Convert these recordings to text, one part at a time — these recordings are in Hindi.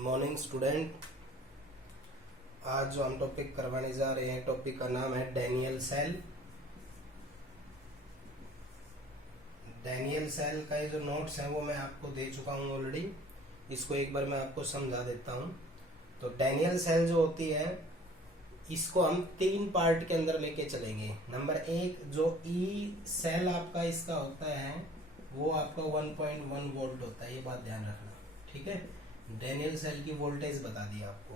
Morning student. आज जो हम टॉपिक करवाने जा रहे हैं, टॉपिक का नाम है डैनियल सेल। डैनियल सेल का ये जो नोट्स हैं वो मैं आपको दे चुका हूँ ऑलरेडी। इसको एक बार मैं आपको समझा देता हूँ। तो डैनियल सेल जो होती है, इसको हम 3 पार्ट के अंदर लेके चलेंगे। नंबर 1 जो ई सेल आपका इसका होता है वो आपका 1.1 वोल्ट होता है, ये बात ध्यान रखना, ठीक है। डैनियल सेल की वोल्टेज बता दी आपको।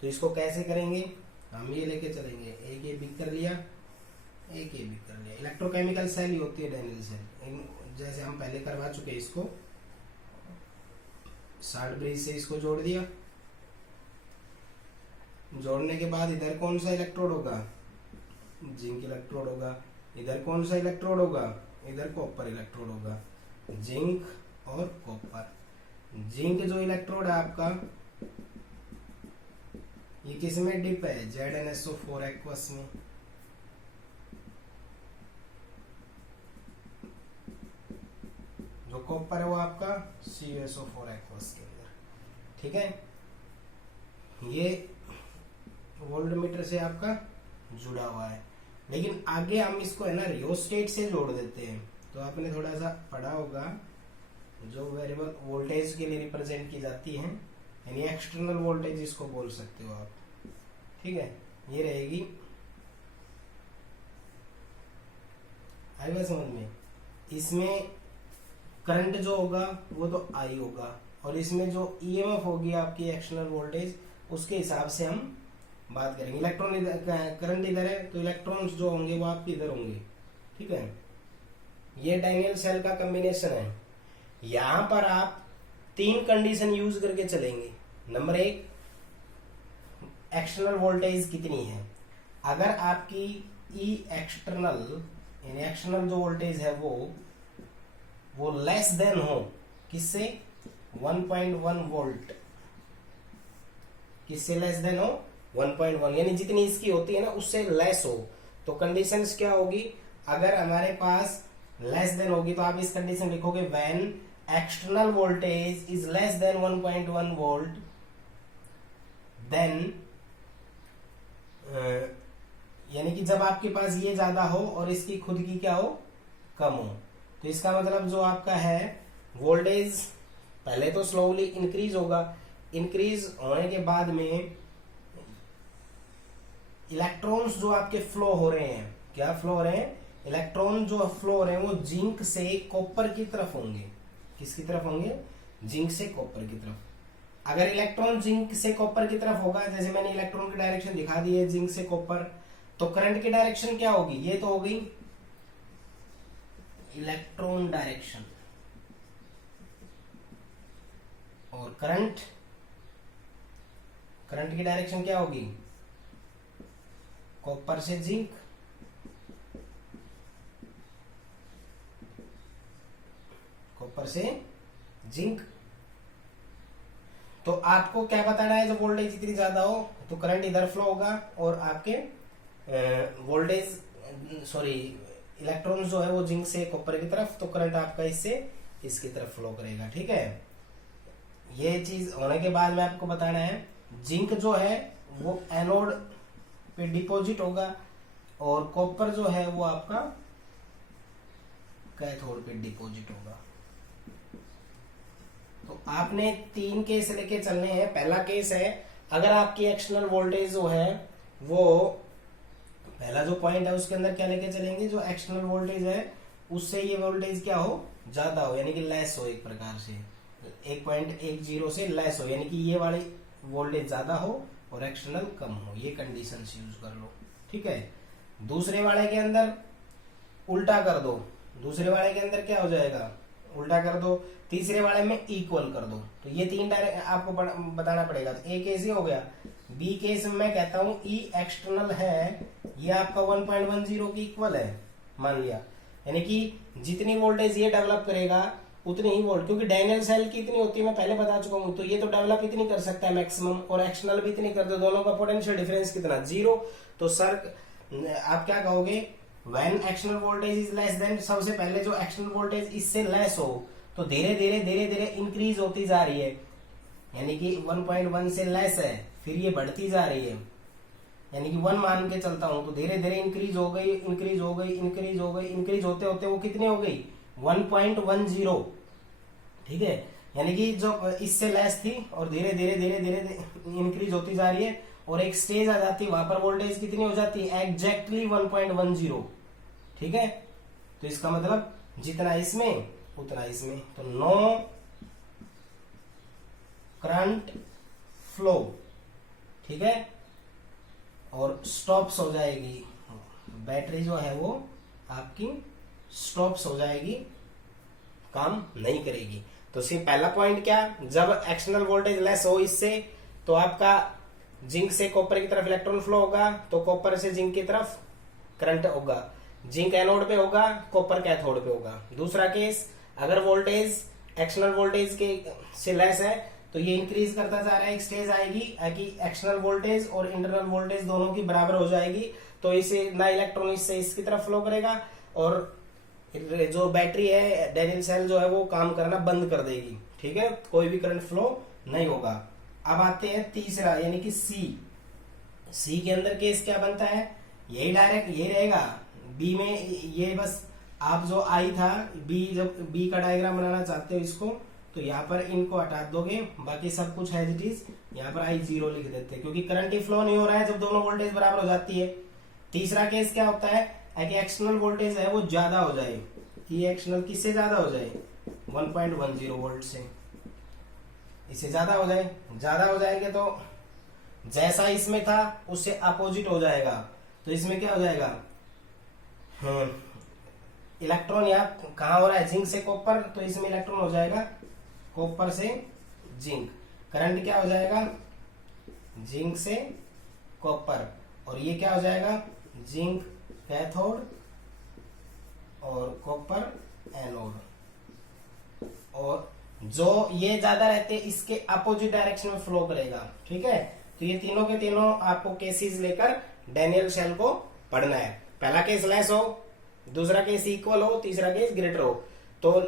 तो इसको कैसे करेंगे, हम ये लेके चलेंगे। एक ये बिक कर लिया, एक ये बिक कर लिया। इलेक्ट्रोकेमिकल सेल ही होती है डैनियल सेल, जैसे हम पहले करवा चुके हैं। इसको शार्ट ब्रिज से इसको जोड़ दिया। जोड़ने के बाद इधर कौन सा इलेक्ट्रोड होगा, जिंक इलेक्ट्रोड होगा। इधर कौन सा इलेक्ट्रोड होगा, इधर कॉपर इलेक्ट्रोड होगा। जिंक और कॉपर। जिंक जो इलेक्ट्रोड है आपका, ये किस में डिप है, ZnSO4 एक्वस में। जो कॉपर है वो आपका CuSO4 एक्वस के अंदर, ठीक है। ये वोल्टमीटर से आपका जुड़ा हुआ है। लेकिन आगे हम इसको है ना रियोस्टेट से जोड़ देते हैं। तो आपने थोड़ा सा पढ़ा होगा, जो वेरिएबल वोल्टेज के लिए रिप्रेजेंट की जाती है, यानी एक्सटर्नल वोल्टेज इसको बोल सकते हो आप, ठीक है। ये रहेगी, आएगा समझ में। इसमें करंट जो होगा वो तो I होगा, और इसमें जो EMF होगी आपकी एक्सटर्नल वोल्टेज, उसके हिसाब से हम बात करेंगे। इलेक्ट्रॉन करंट इधर है तो इलेक्ट्रॉन्स जो होंगे वो आपके इधर होंगे, ठीक है। ये डैनियल सेल का कॉम्बिनेशन है। यहां पर आप 3 कंडीशन यूज करके चलेंगे। नंबर 1, एक्सटर्नल वोल्टेज कितनी है। अगर आपकी ई एक्सटर्नल यानी एक्सटर्नल जो वोल्टेज है वो लेस देन हो, किससे, 1.1 वोल्ट। किससे लेस देन हो, 1.1, यानी जितनी इसकी होती है ना उससे लेस हो, तो कंडीशंस क्या होगी। अगर हमारे पास लेस देन होगी तो आप इस कंडीशन लिखोगे, when external voltage is less than 1.1 volt, then यानी कि जब आपके पास ये ज्यादा हो और इसकी खुद की क्या हो, कम हो। तो इसका मतलब जो आपका है वोल्टेज पहले तो स्लोली इंक्रीज होगा। इंक्रीज होने के बाद में इलेक्ट्रॉन्स जो आपके फ्लो हो रहे हैं, क्या फ्लो हो रहे हैं, इलेक्ट्रॉन जो फ्लो हो रहे हैं वो जिंक से कॉपर की तरफ होंगे। किसकी तरफ होंगे, जिंक से कॉपर की तरफ। अगर इलेक्ट्रॉन जिंक से कॉपर की तरफ होगा, जैसे मैंने इलेक्ट्रॉन की डायरेक्शन दिखा दी है जिंक से कॉपर, तो करंट की डायरेक्शन क्या होगी, ये तो हो गई इलेक्ट्रॉन डायरेक्शन, और करंट की डायरेक्शन क्या होगी, कॉपर से जिंक, कॉपर से जिंक। तो आपको क्या बताना है, जब वोल्टेज इतनी ज्यादा हो तो करंट इधर फ्लो होगा, और आपके वोल्टेज सॉरी इलेक्ट्रॉन जो है वो जिंक से कॉपर की तरफ, तो करंट आपका इससे इसकी तरफ फ्लो करेगा, ठीक है। ये चीज होने के बाद में आपको बताना है, जिंक जो है वो एनोड पे डिपॉजिट होगा, और कॉपर जो है वो आपका कैथोड पे डिपॉजिट होगा। तो आपने 3 केस लेके चलने हैं। पहला केस है, अगर आपकी एक्सटर्नल वोल्टेज जो है वो, पहला जो पॉइंट है उसके अंदर क्या लेके चलेंगे, जो एक्सटर्नल वोल्टेज है उससे ये वोल्टेज क्या हो, ज्यादा हो, यानी कि लेस हो, एक प्रकार से 1.10 से लेस हो, यानी कि ये वाली वोल्टेज ज्यादा हो और एक्सटर्नल कम हो। ये कंडीशन यूज कर लो, ठीक है। दूसरे वाले के अंदर उल्टा कर दो, दूसरे वाले के अंदर क्या हो जाएगा, उल्टा कर दो। तीसरे वाले में इक्वल कर दो। तो ये 3 डायरेक्ट आपको बताना पड़ेगा। तो ए केस ही हो गया। बी केस में मैं कहता हूं ई एक्सटर्नल है, ये आपका 1.10 की इक्वल है, मान लिया। यानी कि जितनी वोल्टेज ये डेवलप करेगा उतनी ही वोल्ट, क्योंकि डैनियल सेल की इतनी होती है, मैं पहले बता चुका हूं। तो ये तो डेवलप इतनी कर सकता है मैक्सिमम, और एक्सटर्नल भी इतनी कर दो। दोनों का पोटेंशियल डिफरेंस कितना, 0। तो सर आप क्या कहोगे, when external voltage is less then, सबसे पहले जो एक्सटर्नल वोल्टेज इससे लेस हो, तो धीरे धीरे धीरे धीरे इंक्रीज होती जा रही है। यानी कि 1.1 से लेस है, फिर ये बढ़ती जा रही है, यानी कि 1 मान के चलता हूं तो धीरे धीरे इंक्रीज हो गई, इंक्रीज हो गई, इंक्रीज हो गई, इंक्रीज होते होते वो कितनी हो गई 1.10। ठीक है, यानी कि जो इससे लेस थी और धीरे धीरे धीरे धीरे इंक्रीज होती जा रही है और एक स्टेज आ जाती है, वहां पर वोल्टेज कितनी हो जाती है एग्जैक्टली 1.10। ठीक है, तो इसका मतलब जितना इसमें उतना इसमें, तो नो करंट फ्लो। ठीक है, और स्टॉप्स हो जाएगी, बैटरी जो है वो आपकी स्टॉप्स हो जाएगी, काम नहीं करेगी। तो सिर्फ पहला पॉइंट क्या, जब एक्सटर्नल वोल्टेज लेस हो इससे तो आपका जिंक से कॉपर की तरफ इलेक्ट्रॉन फ्लो होगा, तो कॉपर से जिंक की तरफ करंट होगा, जिंक एनोड पे होगा, कॉपर कैथोड पे होगा। दूसरा केस, अगर वोल्टेज एक्सटर्नल वोल्टेज के से लेस है तो ये इंक्रीज करता जा रहा है, एक स्टेज आएगी कि एक्सटर्नल वोल्टेज और इंटरनल वोल्टेज दोनों की बराबर हो जाएगी, तो इसे ना इलेक्ट्रॉन इससे इसकी तरफ फ्लो करेगा और जो बैटरी है डैनियल सेल जो है वो काम करना बंद कर देगी। ठीक है, कोई भी करंट फ्लो नहीं होगा। अब आते हैं तीसरा, यानी कि सी के अंदर केस क्या बनता है, यही डायरेक्ट ये रहेगा। बी में ये बस आप जो आई था बी, जब बी का डायग्राम बनाना चाहते हो इसको, तो यहाँ पर इनको हटा दोगे, बाकी सब कुछ है इट इज, यहाँ पर आई 0 लिख देते हैं क्योंकि करंट ही फ्लो नहीं हो रहा है जब दोनों वोल्टेज बराबर हो जाती है। तीसरा केस क्या होता है कि एक्सटर्नल वोल्टेज है वो ज्यादा हो जाए, ये एक्सटर्नल किससे ज्यादा हो जाए 1.10 वोल्ट से, इससे ज्यादा हो जाए, ज्यादा हो जाएगा तो जैसा इसमें था उससे अपोजिट हो जाएगा, तो इसमें क्या हो जाएगा इलेक्ट्रॉन यहाँ कहाँ हो रहा है जिंक से कॉपर, तो इसमें इलेक्ट्रॉन हो जाएगा कॉपर से जिंक, करंट क्या हो जाएगा जिंक से कॉपर, और ये क्या हो जाएगा जिंक कैथोड और कॉपर एनोड, और जो ये ज्यादा रहते हैं इसके अपोजिट डायरेक्शन में फ्लो करेगा। ठीक है, तो ये तीनों के तीनों आपको केसेस लेकर डैनियल सेल को पढ़ना है। पहला केस लेस हो, दूसरा केस इक्वल हो, तीसरा केस ग्रेटर हो। तो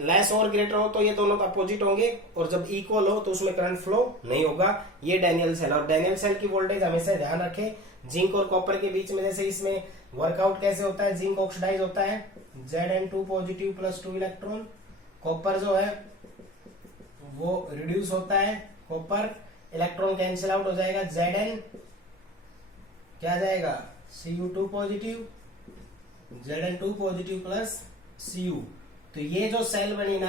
लेस और ग्रेटर हो तो ये दोनों तो अपोजिट होंगे, और जब इक्वल हो तो उसमें करंट फ्लो नहीं होगा, ये डैनियल सेल। और डैनियल सेल की वोल्टेज हमेशा ध्यान रखें, जिंक और कॉपर के बीच में जैसे इसमें वर्कआउट कैसे होता है, जिंक ऑक्सीडाइज होता है Zn2 positive plus 2 electron, copper जो है वो रिड्यूस होता है, कॉपर इलेक्ट्रॉन कैंसिल आउट हो जाएगा, Zn क्या जाएगा Cu2 positive, Zn2 positive plus Cu। तो ये जो सेल बनी ना,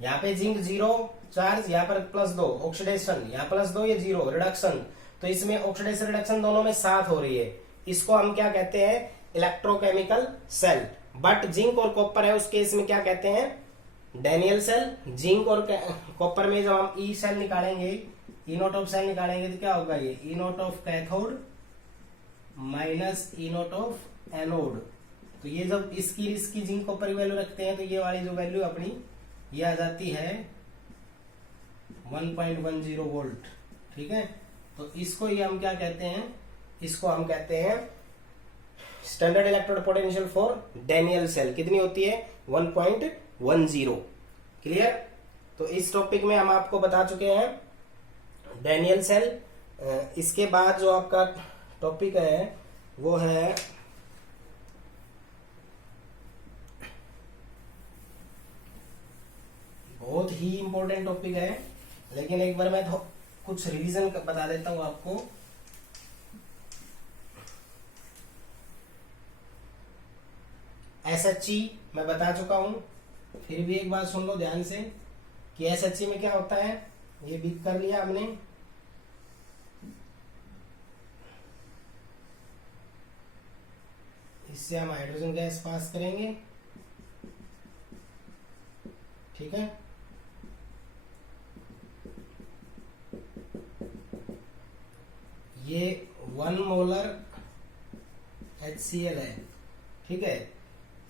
यहाँ पे जिंक 0 चार्ज, यहाँ पर +2 ऑक्सीडेशन, यहाँ +2 ये 0 रिडक्शन, तो इसमें ऑक्सीडेशन रिडक्शन दोनों में साथ हो रही है, इसको हम क्या कहते हैं इलेक्ट्रोकेमिकल सेल। बट जिंक और कॉपर है उस केस में क्या कहते हैं डैनियल सेल। जिंक और कॉपर में जब हम ई सेल निकालेंगे, ई नोट ऑफ सेल निकालेंगे तो क्या होगा ये E note of cathode minus E note of anode. तो ये जब इसकी जिंक कॉपर की वैल्यू रखते हैं तो ये वाली जो वैल्यू अपनी ये आ जाती है 1.10 वोल्ट। ठीक है, तो इसको ये हम क्या कहते हैं, इसको हम कहते हैं standard electrode potential for Daniel cell. कितनी होती है 1.10। क्लियर। तो इस टॉपिक में हम आपको बता चुके हैं डैनियल सेल। इसके बाद जो आपका टॉपिक है वो है बहुत ही इंपॉर्टेंट टॉपिक है, लेकिन एक बार मैं तो कुछ रिवीजन बता देता हूं आपको। SHE मैं बता चुका हूं, फिर भी एक बात सुन लो ध्यान से कि SHE में क्या होता है, ये भी कर लिया हमने। इससे हम हाइड्रोजन गैस पास करेंगे। ठीक है, ये 1 मोलर HCl है। ठीक है,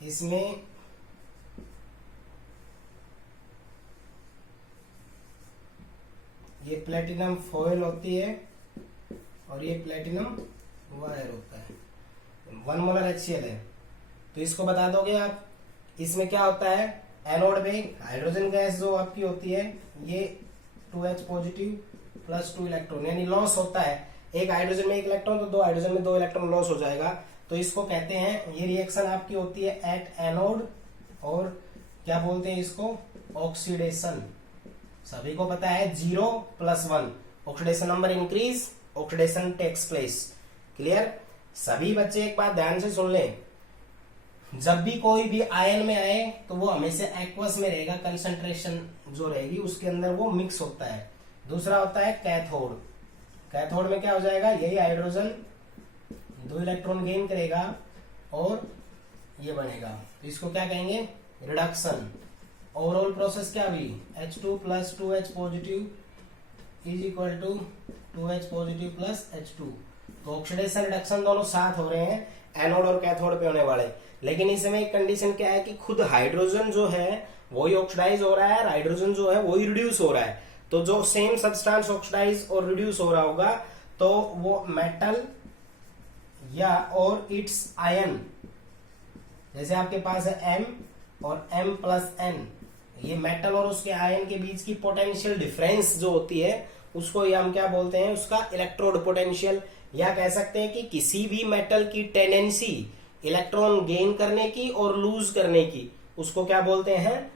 इसमें ये प्लेटिनम फॉयल होती है और ये प्लेटिनम वायर होता है। 1 मोलर HCl है, तो इसको बता दोगे आप। इसमें क्या होता है एनोड में हाइड्रोजन गैस जो आपकी होती है ये 2H पॉजिटिव प्लस 2 इलेक्ट्रॉन, यानी लॉस होता है एक हाइड्रोजन में 1 इलेक्ट्रॉन, तो 2 हाइड्रोजन में 2 इलेक्ट्रॉन लॉस हो जाएगा। तो इसको कहते हैं, ये रिएक्शन आपकी होती है एट एनोड, और क्या बोलते हैं इसको, ऑक्सीडेशन। सभी को पता है 0+1 oxidation number increase, oxidation takes place. Clear? सभी बच्चे एक बात ध्यान से सुन लें, जब भी कोई भी आयन में आए तो वो हमेशा एक्वस में रहेगा, कंसंट्रेशन जो रहेगी उसके अंदर वो मिक्स होता है। दूसरा होता है कैथोड। कैथोड में क्या हो जाएगा, यही हाइड्रोजन 2 इलेक्ट्रॉन गेन करेगा और ये बनेगा, तो इसको क्या कहेंगे, रिडक्शन। ओवरऑल प्रोसेस क्या हुई, H2 plus 2H positive is equal to 2H positive plus H2। तो ऑक्सीडेशन रिडक्शन दोनों साथ हो रहे हैं, एनोड और कैथोड पे होने वाले। लेकिन इसमें एक कंडीशन क्या है कि खुद हाइड्रोजन जो है वही ऑक्सीडाइज हो रहा है, हाइड्रोजन जो है वही रिड्यूस हो रहा है। तो जो सेम सब्सटेंस ऑक्सीडाइज और रिड्यूस हो रहा होगा तो वो मेटल या और इट्स आयन, जैसे आपके पास है M और M+N, ये मेटल और उसके आयन के बीच की पोटेंशियल डिफरेंस जो होती है उसको ये हम क्या बोलते हैं, उसका इलेक्ट्रोड पोटेंशियल। या कह सकते हैं कि किसी भी मेटल की टेंडेंसी इलेक्ट्रॉन गेन करने की और लूज करने की, उसको क्या बोलते हैं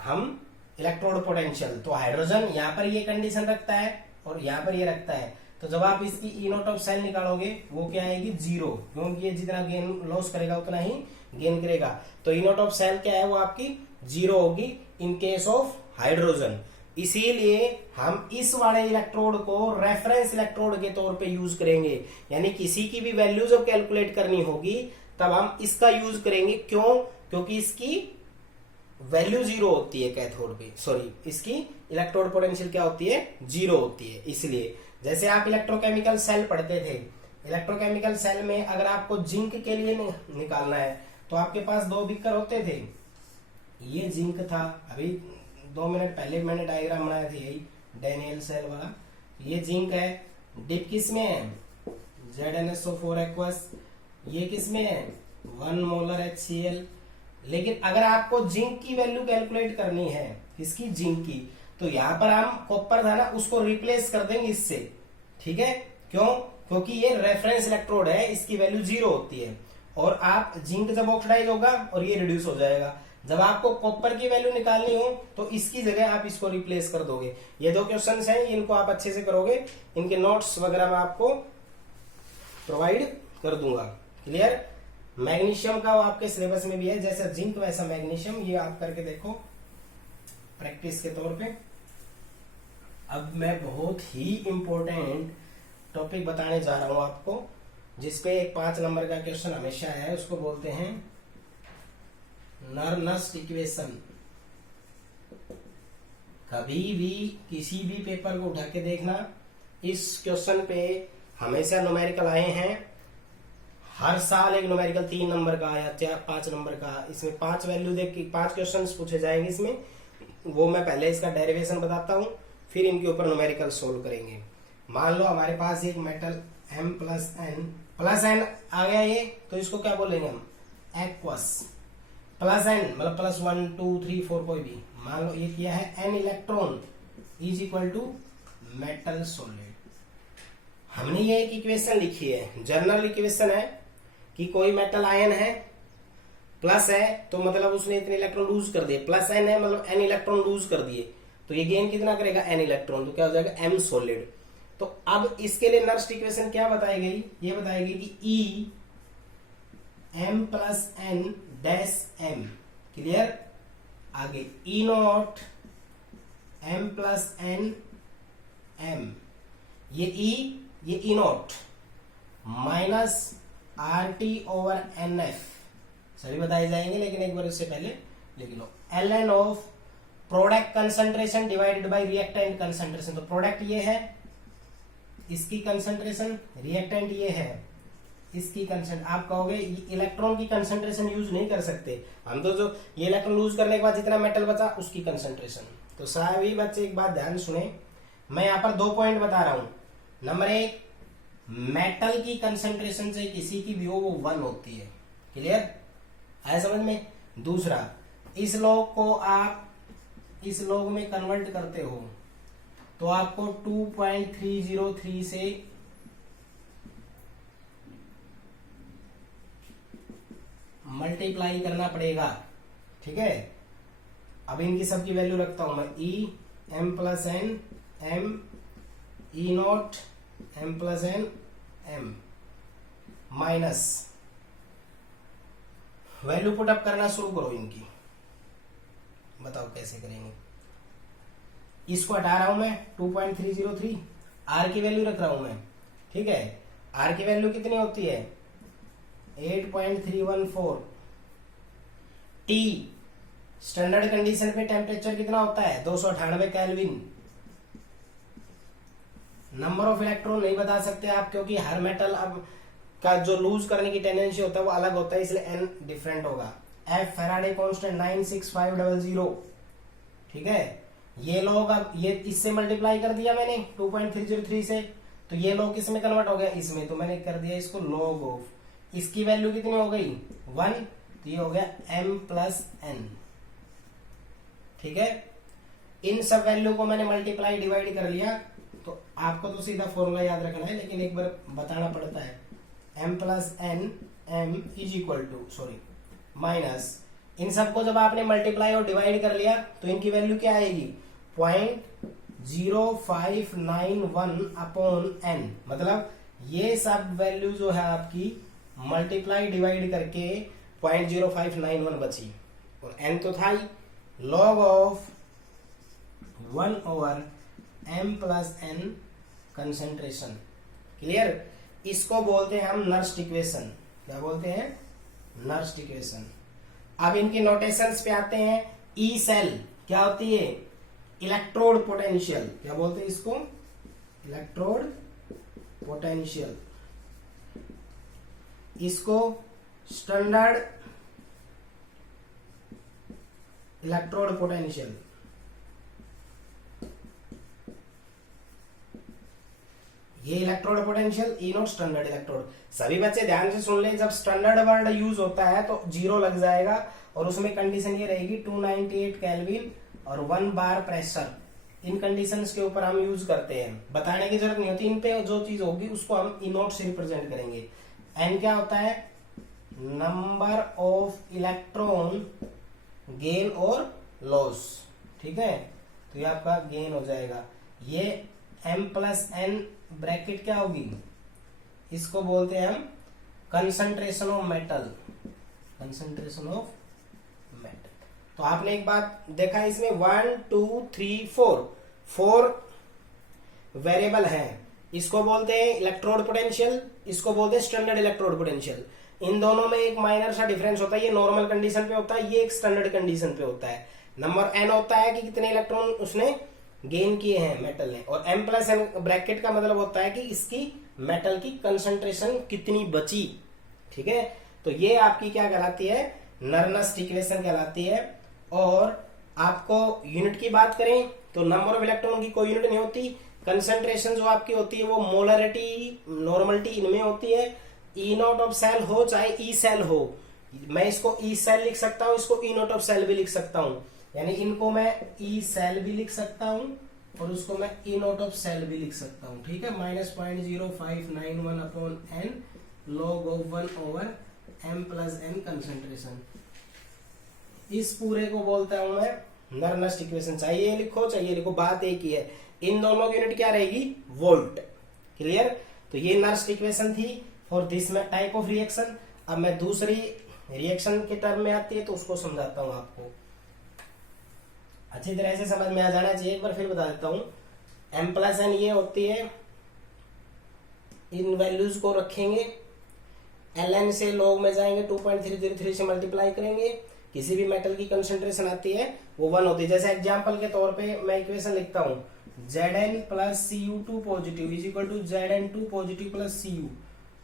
हम, इलेक्ट्रोड पोटेंशियल। तो हाइड्रोजन यहाँ पर ये कंडीशन रखता है और यहाँ पर ये रखता है, तो जब आप इसकी ई नॉट ऑफ सेल निकालोगे वो क्या आएगी, 0, क्योंकि ये जितना गेन लॉस करेगा उतना ही गेन करेगा। तो ई नॉट ऑफ सेल क्या है, वो आपकी 0 होगी इन केस ऑफ हाइड्रोजन। इसीलिए हम इस वाले इलेक्ट्रोड को रेफरेंस इलेक्ट्रोड के तौर पे यूज करेंगे, यानी किसी की भी वैल्यू जब कैलकुलेट करनी होगी तब हम इसका यूज करेंगे। क्यों? क्योंकि इसकी वैल्यू 0 होती है कैथोड पे, सॉरी इसकी इलेक्ट्रोड पोटेंशियल क्या होती है, 0 होती है। इसलिए जैसे आप इलेक्ट्रोकेमिकल सेल पढ़ते थे, इलेक्ट्रोकेमिकल सेल में अगर आपको जिंक के लिए निकालना है तो आपके पास 2 बीकर होते थे, ये जिंक था, अभी 2 मिनट पहले मैंने डायग्राम बनाया था यही डैनियल सेल वाला, ये जिंक है। डिप किस में है, ZnSO4 एक्वस, ये किस में है, 1 मोलर HCl। लेकिन अगर आपको जिंक की वैल्यू कैलकुलेट करनी है, किसकी, जिंक की, तो यहां पर हम कॉपर था ना उसको रिप्लेस कर देंगे इससे, ठीक है। क्यों? क्योंकि ये रेफरेंस इलेक्ट्रोड है, इसकी वैल्यू 0 होती है, और आप जिंक जब ऑक्सीडाइज होगा और ये रिड्यूस हो जाएगा। जब आपको कॉपर की वैल्यू निकालनी हो तो इसकी जगह आप इसको रिप्लेस कर दोगे। ये 2 क्वेश्चंस हैं, इनको आप अच्छे से करोगे, इनके नोट्स वगैरह मैं आपको प्रोवाइड कर दूंगा। क्लियर? मैग्नीशियम का वो आपके सिलेबस में भी है, जैसा जिंक वैसा मैग्नीशियम, ये आप करके देखो प्रैक्टिस के तौर पे। अब मैं बहुत ही इंपॉर्टेंट टॉपिक बताने जा रहा हूं आपको, जिसपे एक 5 नंबर का क्वेश्चन हमेशा है, उसको बोलते हैं नर्नस्ट इक्वेशन। कभी भी किसी भी पेपर को उठा के देखना, इस क्वेश्चन पे हमेशा न्यूमेरिकल आए हैं, हर साल एक न्यूमेरिकल 3 नंबर का या 5 नंबर का, इसमें 5 वैल्यू देख के 5 क्वेश्चन पूछे जाएंगे इसमें। वो मैं पहले इसका डेरिवेशन बताता हूँ, फिर इनके ऊपर न्यूमेरिकल सोल्व करेंगे। मान लो हमारे पास एक मेटल M+N आ गया ये, तो इसको क्या बोलेंगे हम, एक्वस। +N मतलब +1 2 3 4 कोई भी, मान लो ये किया है, N electron is equal to metal solid. हमने ये एक इक्वेशन लिखी है, जनरल इक्वेशन है कि कोई मेटल आयन है, प्लस है तो मतलब उसने इतने इलेक्ट्रॉन लूज कर दिए, +N है मतलब N इलेक्ट्रॉन लूज कर दिए, तो ये गेन कितना करेगा, N इलेक्ट्रॉन, तो क्या हो जाएगा, M सॉलिड। तो अब इसके लिए नर्स्ट इक्वेशन क्या बताई गई, ये बताई गई कि E M+N dash M। Clear? आगे E नॉट M+N M, ये E, ये E नॉट माइनस RT/NF, सभी बताए जाएंगे, लेकिन एक बार इससे पहले लिख लो, ln of product concentration divided bye reactant concentration. तो प्रोडक्ट ये है, इसकी कंसंट्रेशन, रिएक्टेंट ये है, इसकी कंसंट्रेशन। आप कहोगे इलेक्ट्रॉन की कंसंट्रेशन यूज नहीं कर सकते हम, तो जो ये इलेक्ट्रॉन लूज करने के बाद जितना मेटल बचा उसकी कंसंट्रेशन। तो सभी बच्चे एक बात ध्यान सुने, मैं यहाँ पर 2 पॉइंट बता रहा हूं। नंबर 1, मेटल की कंसंट्रेशन से किसी की भी हो वो 1 होती है। क्लियर? आया समझ में? दूसरा, इस लॉग को आप इस लॉग में कन्वर्ट करते हो, तो आपको 2.303 से मल्टीप्लाई करना पड़ेगा। ठीक है, अब इनकी सबकी वैल्यू रखता हूं मैं, E M plus N M E not M plus N M minus, value put up करना शुरू करो इनकी। बताओ कैसे करेंगे। इसको हटा रहा हूं मैं 2.303, आर की वैल्यू रख रहा हूं मैं। ठीक है, आर की वैल्यू कितनी होती है 8.314। टी स्टैंडर्ड कंडीशन पे टेम्परेचर कितना होता है 298 केल्विन। नंबर ऑफ इलेक्ट्रॉन नहीं बता सकते आप, क्योंकि हर मेटल अब का जो लूज करने की टेंडेंसी होता है वो अलग होता है, इसलिए एन डिफरेंट होगा। F Faraday constant 96500। ठीक है, ये लोग अब ये इससे मल्टीप्लाई कर दिया मैंने 2.303 से, तो ये लोग किस में कन्वर्ट हो गया, इसमें, तो मैंने कर दिया इसको लॉग ऑफ। इसकी वैल्यू कितनी हो गई 1, तो ये हो गया m प्लस एन। ठीक है, इन सब वैल्यू को मैंने मल्टीप्लाई डिवाइड कर लिया। तो आपको तो सीधा फॉर्मूला याद रखना है, लेकिन एक बार बताना पड़ता है। m plus N m is equal to minus, इन सबको जब आपने मल्टीप्लाई और डिवाइड कर लिया तो इनकी वैल्यू क्या आएगी 0.0591 अपॉन एन। मतलब ये सब वैल्यू जो है आपकी मल्टीप्लाई डिवाइड करके 0.0591 बची, और एन तो था ही। Log of 1/m plus N concentration. Clear, इसको बोलते हैं हम नर्स्ट इक्वेशन। क्या बोलते हैं, नर्स्ट इक्वेशन। अब इनके नोटेशंस पे आते हैं। ई सेल क्या होती है, इलेक्ट्रोड पोटेंशियल। क्या बोलते हैं इसको, इलेक्ट्रोड पोटेंशियल। इसको स्टैंडर्ड इलेक्ट्रोड पोटेंशियल। ये electrode potential, E not standard electrode. सभी बच्चे ध्यान से सुन ले, जब स्टैंडर्ड वर्ड यूज होता है तो 0 लग जाएगा, और उसमें कंडीशन ये रहेगी 298 केल्विन और 1 बार प्रेशर। इन कंडीशंस के ऊपर हम यूज करते हैं, बताने की जरूरत नहीं होती। इन पे जो चीज होगी उसको हम ई नॉट से रिप्रेजेंट करेंगे। एन क्या होता है, नंबर ऑफ इलेक्ट्रॉन गेन और लॉस। ठीक है, तो ये आपका गेन हो जाएगा। ये m प्लस एन ब्रैकेट क्या होगी, इसको बोलते हैं हम concentration of metal. Concentration of metal. तो आपने एक बात देखा इसमें 1 2 3 4 वेरिएबल हैं। इसको बोलते हैं इलेक्ट्रोड पोटेंशियल, इसको बोलते हैं स्टैंडर्ड इलेक्ट्रोड पोटेंशियल। इन दोनों में एक माइनर सा डिफरेंस होता है, ये नॉर्मल कंडीशन पे होता है, ये एक स्टैंडर्ड कंडीशन पे होता है। नंबर n होता है कि कितने इलेक्ट्रॉन उसने गेन किए हैं मेटल ने, और m प्लस एन ब्रैकेट का मतलब होता है कि इसकी मेटल की कंसंट्रेशन कितनी बची। ठीक है, तो ये आपकी क्या कहलाती है, नर्नस्ट इक्वेशन कहलाती है। और आपको यूनिट की बात करें तो नंबर ऑफ इलेक्ट्रॉन की कोई यूनिट नहीं होती। कंसंट्रेशन जो आपकी होती है वो मोलरिटी, नॉर्मलिटी इनमें होती है। ई नॉट ऑफ सेल हो चाहे ई सेल हो, मैं इसको ई सेल लिख सकता हूं, इसको ई नॉट ऑफ सेल भी लिख सकता हूं। यानी इनको मैं ई सेल भी लिख सकता हूं और उसको मैं ई नॉट ऑफ सेल भी लिख सकता हूं। ठीक है, -0.0591 upon N log of 1/m plus N concentration. इस पूरे को बोलता हूं मैं नर्नस्ट इक्वेशन। चाहिए लिखो चाहिए लिखो, बात एक ही है। इन दोनों की यूनिट क्या रहेगी, वोल्ट। क्लियर, तो ये नर्नस्ट इक्वेशन थी for this type of reaction. अब मैं दूसरी रिएक्शन के टर्म में आती है तो उसको समझाता हूं आपको, अच्छी तरह से समझ में आ जाना चाहिए। एक बार फिर बता देता हूं, m प्लस एन ये होती है, इन वैल्यूज को रखेंगे, ln से log में जाएंगे, 2.303 से मल्टीप्लाई करेंगे, किसी भी मेटल की कंसंट्रेशन आती है वो 1 होती है। जैसे एग्जांपल के तौर पे मैं इक्वेशन लिखता हूं, Zn plus Cu2 positive is equal to Zn2 positive plus Cu।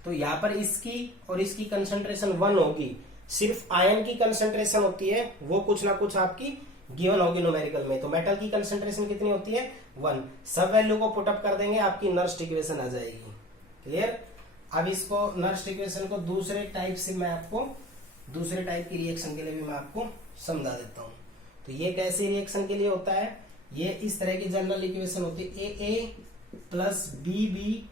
तो यहाँ पर इसकी और इसकी कंसंट्रेशन 1 होगी। सिर्फ आयन की कंसंट्रेशन होती है वो कुछ ना कुछ आपकी गिवन होगी न्यूमेरिकल में। तो मेटल की कंसंट्रेशन कितनी होती है 1। सब वैल्यू को पुट अप कर देंगे, आपकी नर्स्ट इक्वेशन आ जाएगी। क्लियर, अब इसको नर्स्ट इक्वेशन को दूसरे टाइप से मैं आपको, दूसरे टाइप की रिएक्शन के लिए भी मैं आपको समझा देता हूं। तो ये कैसे रिएक्शन के लिए होता है, ये इस तरह की जनरल इक्वेशन होती है, a a plus b b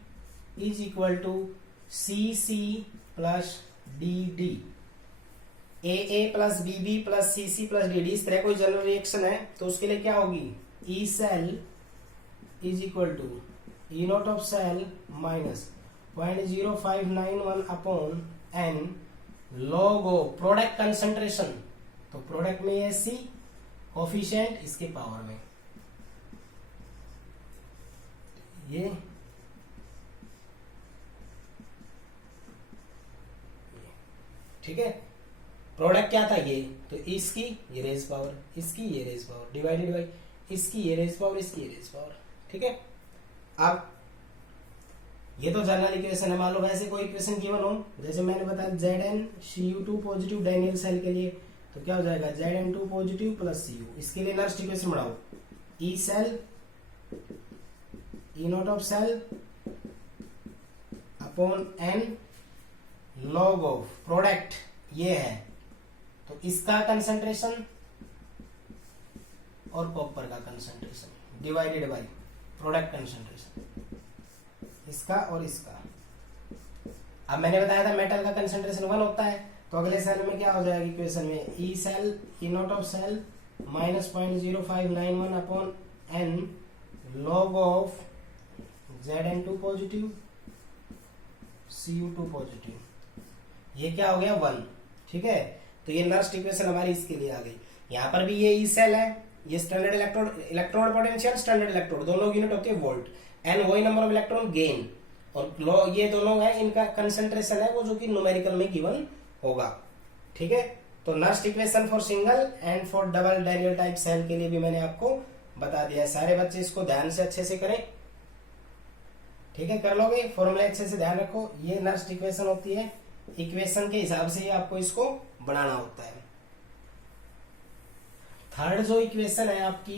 is equal to c c plus d d. A a plus b b plus c c plus d d, इस तरह कोई जनरल रिएक्शन है तो उसके लिए क्या होगी, E cell is equal to E not of cell minus 0.0591 upon N log of product concentration, तो प्रोडक्ट में ये सी कोफिशिएंट इसके पावर में ये ठीक है। प्रोडक्ट क्या था ये, तो इसकी ये रेज पावर, इसकी ये रेज पावर डिवाइडेड बाई इसकी ये रेज पावर, इसकी ये रेज पावर, ठीक है। अब ये तो जनरल इक्वेशन है। मान लो वैसे कोई इक्वेशन गिवन हो, जैसे मैंने बताया ZnCu2 पॉजिटिव डायनियल सेल के लिए, तो क्या हो जाएगा Zn2 पॉजिटिव प्लस Cu। इसके लिए नर्स्ट इक्वेशन बढ़ाओ, E cell E not of cell upon N log of product ये है, तो इसका कंसंट्रेशन और कॉपर का concentration divided by product concentration, इसका और इसका। अब मैंने बताया था मेटल का कंसंट्रेशन 1 होता है, तो अगले सेल में क्या हो जाएगा इक्वेशन में, E cell E not of cell minus 0.0591 upon N log of Zn2 positive Cu2 positive, ये क्या हो गया 1, ठीक है। तो ये नर्स्ट इक्वेशन हमारी इसके लिए आ गई। यहाँ पर भी ये ई सेल है, ये standard electrode potential standard electrode दोनों यूनिट होती है वोल्ट, एन वही नंबर ऑफ इलेक्ट्रॉन गेन, और ये दोनों है इनका कंसंट्रेशन है वो जो कि न्यूमेरिकल में गिवन होगा, ठीक है। तो Nernst equation for single and for double Daniell type cell के लिए भी मैंने आपको बता दिया। सारे बच्चे इसको ध्यान से अच्छे से करें, ठीक है, कर लोगे। फॉर्मूला अच्छे से ध्यान रखो, ये नर्स्ट इक्वेशन होती है, इक्वेशन के हिसाब से ही आपको इसको बनाना होता है। थर्ड जो इक्वेशन है आपकी,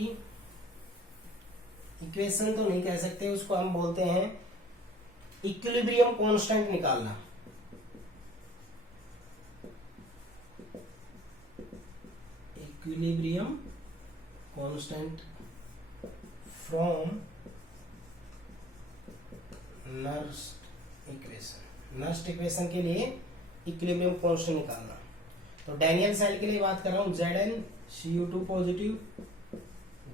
इक्वेशन तो नहीं कह सकते उसको, हम बोलते हैं इक्विलिब्रियम कांस्टेंट निकालना। Equilibrium constant from Nernst equation. Nernst equation के लिए इक्विलिब्रियम कांस्टेंट निकालना। तो डैनियल सेल के लिए बात कर रहा हूं, ZnCu2 positive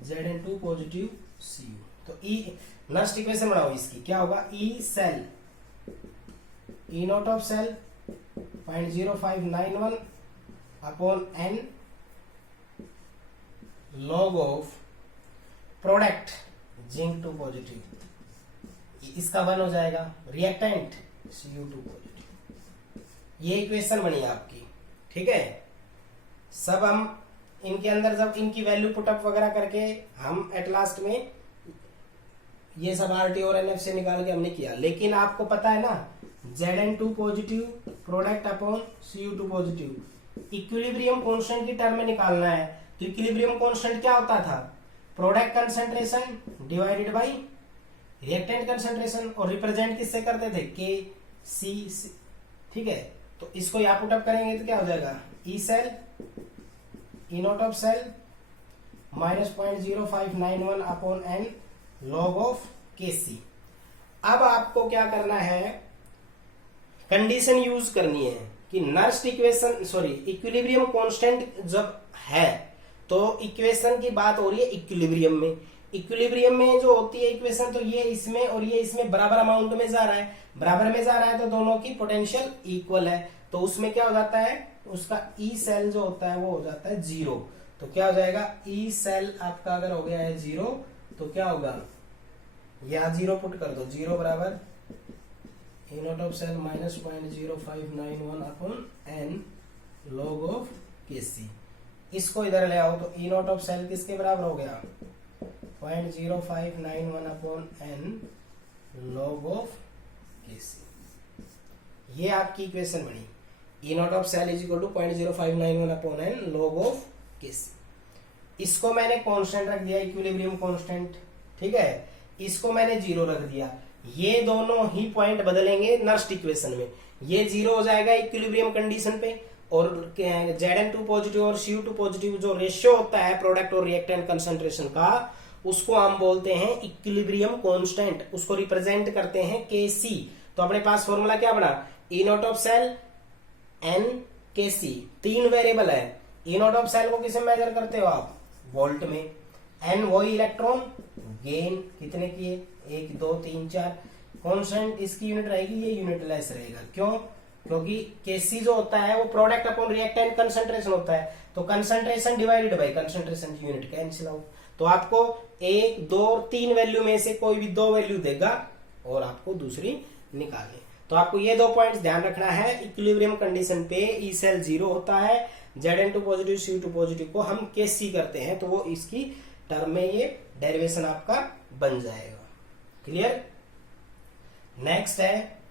Zn2 positive Cu। तो ई नर्स्ट इक्वेशन बनाओ इसकी, क्या होगा, E cell E not of cell 0.0591 upon N log of product Zinc2 positive, इसका 1 हो जाएगा, रिएक्टेंट Cu2 पॉजिटिव। ये इक्वेशन बनी आपकी, ठीक है। सब हम इनके अंदर जब इनकी वैल्यू पुटअप वगैरह करके हम एट लास्ट में ये सब RT और NF से निकाल के हमने किया, लेकिन आपको पता है ना Zn2 positive product upon Cu2 positive equilibrium constant की टर्म में निकालना है। तो इक्विलिब्रियम कांस्टेंट क्या होता था, product concentration divided by reactant concentration, और रिप्रेजेंट किससे करते थे, Kc, ठीक है। तो इसको यहाँ पुटअप करेंगे तो क्या हो जाएगा, E cell E not of cell minus 0.0591 upon N log of Kc। अब आपको क्या करना है, कंडीशन यूज करनी है कि नर्स्ट इक्वेशन इक्विलिब्रियम कांस्टेंट जब है तो इक्वेशन की बात हो रही है इक्विलिब्रियम में। इक्विलिब्रियम में जो होती है इक्वेशन, तो ये इसमें और ये इसमें बराबर अमाउंट में जा रहा है, बराबर में जा रहा है तो दोनों की पोटेंशियल इक्वल है। तो उसमें क्या हो जाता है, उसका ई सेल जो होता है वो हो जाता है 0। तो क्या हो जाएगा, ई सेल आपका अगर हो गया है 0 तो क्या होगा, यहां 0 पुट कर दो, 0 बराबर E not of cell minus 0.0591 upon N log of Kc। इसको इधर ले आओ तो ई नॉट ऑफ सेल किसके बराबर हो गया, 0.0591 upon N log of Kc। ये आपकी इक्वेशन बनी, E not of cell is equal to 0.0591 upon N log of Kc। इसको मैंने कांस्टेंट रख दिया, इक्विलिब्रियम कांस्टेंट, ठीक है। इसको मैंने 0 रख दिया, ये दोनों ही पॉइंट बदलेंगे नर्स्ट इक्वेशन में, ये 0 हो जाएगा इक्विलिब्रियम कंडीशन पे, और Zn2 पॉजिटिव और Cu2 पॉजिटिव जो रेशियो होता है प्रोडक्ट और रिएक्टेंट कंसंट्रेशन का, उसको हम बोलते हैं इक्विलिब्रियम कांस्टेंट, उसको रिप्रेजेंट करते हैं Kc। तो अपने पास फॉर्मूला क्या बना, E not of cell N Kc, 3 variable है। E नॉट ऑफ सेल को किसे मेजर करते हो आप, वोल्ट में। N वही इलेक्ट्रॉन, गेन कितने किए, 1 2 3 4। कांस्टेंट इसकी यूनिट रहेगी, ये यूनिटलेस रहेगा। क्यों, क्योंकि Kc जो होता है वो प्रोडक्ट अपॉन रिएक्टेंट कंसंट्रेशन होता है, तो कंसंट्रेशन डिवाइडेड बाय कंसंट्रेशन की यूनिट कैंसिल आउट। तो आपको 1 2 और 3 वैल्यू में से कोई भी 2 वैल्यू देगा और आपको दूसरी निकालनी। तो आपको ये 2 पॉइंट्स ध्यान रखना है। इक्विलिब्रियम कंडीशन पे ई सेल 0 होता है, Zn2 पॉजिटिव C2 पॉजिटिव को हम Kc करते हैं, तो वो इसकी टर्म में ये डेरिवेशन आपका बन जाएगा। क्लियर। नेक्स्ट है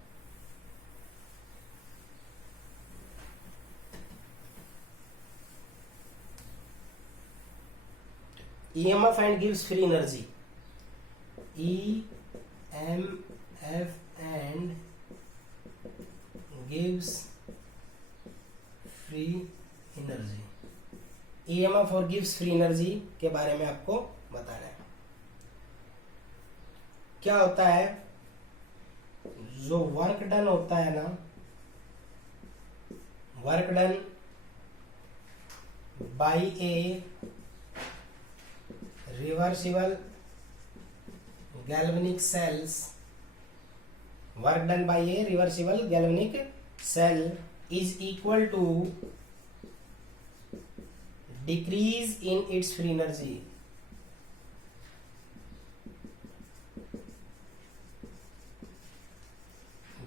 EMF and gives free energy. EMF and gives free energy. EMF और gives free energy के बारे में आपको बताना है। क्या होता है, जो वर्क डन होता है ना, work done by A reversible galvanic cells, work done by a reversible galvanic cell is equal to decrease in its free energy.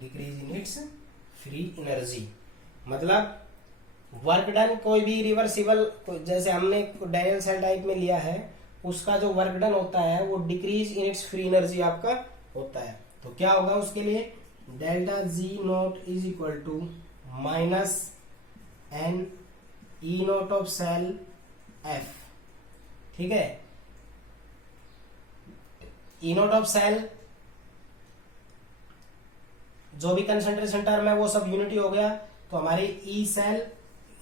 Decrease in its free energy मतलब वर्क डन कोई भी रिवर्सिबल, जैसे हमने डायल सेल टाइप में लिया है, उसका जो वर्क डन होता है वो decrease in its free energy आपका होता है। तो क्या होगा उसके लिए, delta G not is equal to minus N E not of cell F. ठीक है, ई नॉट ऑफ सेल जो भी कंसंट्रेशन टर्म है वो सब यूनिटी हो गया। तो हमारे ई सेल